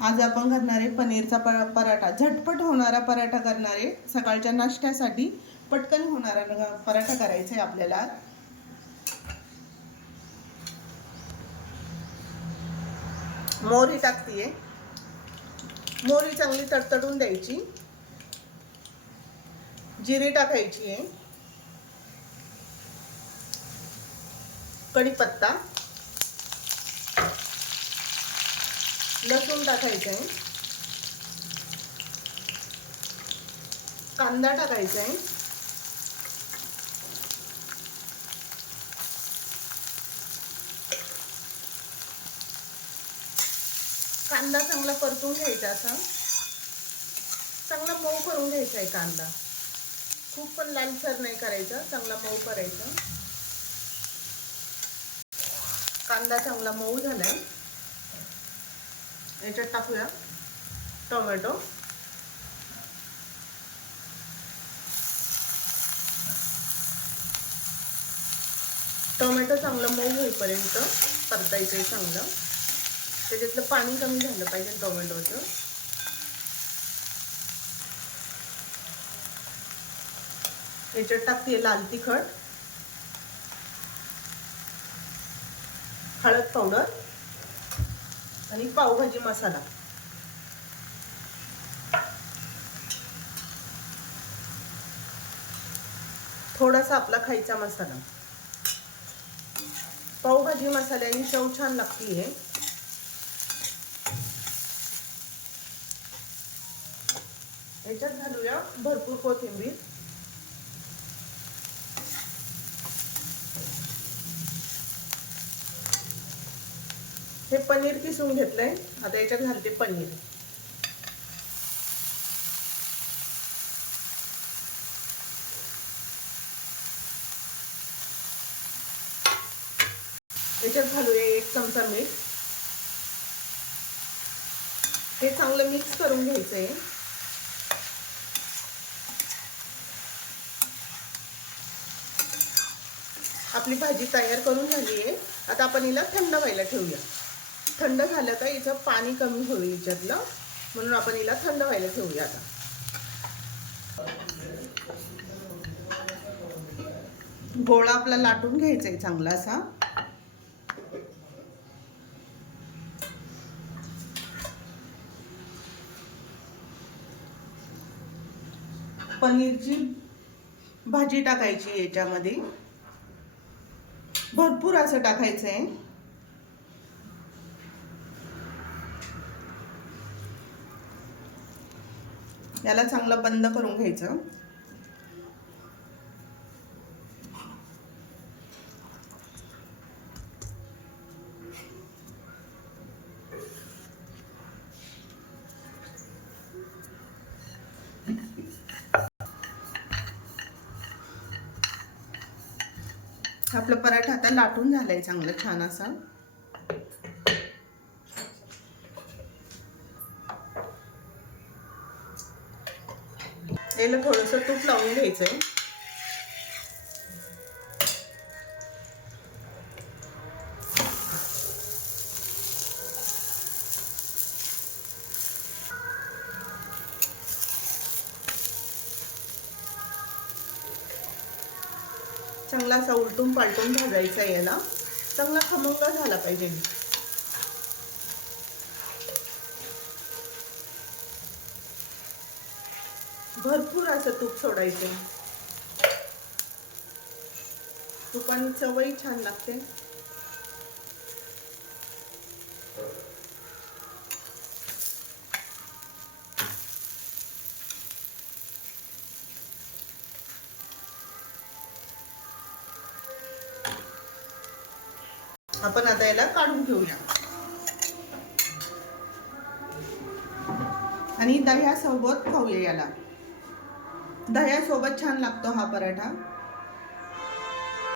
आज आपण करणार आहे पनीरचा पराठा। झटपट होणारा पराठा करणार आहे। सकाळच्या नाश्त्यासाठी पटकन होणारा पराठा करायचा आहे आपल्याला। मोहरी टाकतीये। मोहरी चांगली तडतडून द्यायची। जिरे टाकायची आहे। कढीपत्ता, लसूण टाकायचं आहे। कांदा टाकायचा आहे। कांदा चांगला परतून घ्यायचा, असा चांगला मऊ करून घ्यायचा आहे कांदा। खूप पण लालसर नाही करायचा, चांगला मऊ करायचा। कांदा चांगला मऊ झालाय। याच्यात टाकूया टोमॅटो। टोमॅटो चांगला मऊ होईपर्यंत परतायचं आहे चांगलं। त्याच्यातलं पाणी कमी झालं पाहिजे टोमॅटोचं। याच्यात टाकते लाल तिखट, हळद पावडर आणि पावभाजी मसाला। थोडासा आपला खायचा मसाला। पावभाजी मसाल्याने चव छान लागते। याच्यात घालूया भरपूर कोथिंबीर। हे पनीर किसून घेतलंय, आता याच्यात घालते पनीर। याच्यात घालूया 1 चमचा मीठ। हे चांगलं मिक्स करून घ्यायचंय। आपली भाजी तयार करून झाली आहे। आता आपण हिला थंड व्हायला ठेवूया। थंड झालं का हिचं पाणी कमी होईल हिच्यातलं, म्हणून आपण हिला थंड व्हायला ठेवूया। आता गोळा आपला लाटून घ्यायचा आहे चांगला असा। पनीरची भाजी टाकायची याच्यामध्ये, भरपूर असं टाकायचं आहे। याला चांगलं बंद करून घ्यायचं। आपला पराठा आता लाटून झालाय चांगलं छान असा। याला थोडंसं तूप लावून घ्यायचंय। चांगला असा उलटून पालटून भाजायचा। याला चांगला खमंग झाला पाहिजे। भरपूर असं तूप सोडायचं। तुपाने चवही छान लागते। आपण आता याला काढून घेऊया आणि दह्यासोबत खाऊया। याला दह्यासोबत छान लागतो हा पराठा।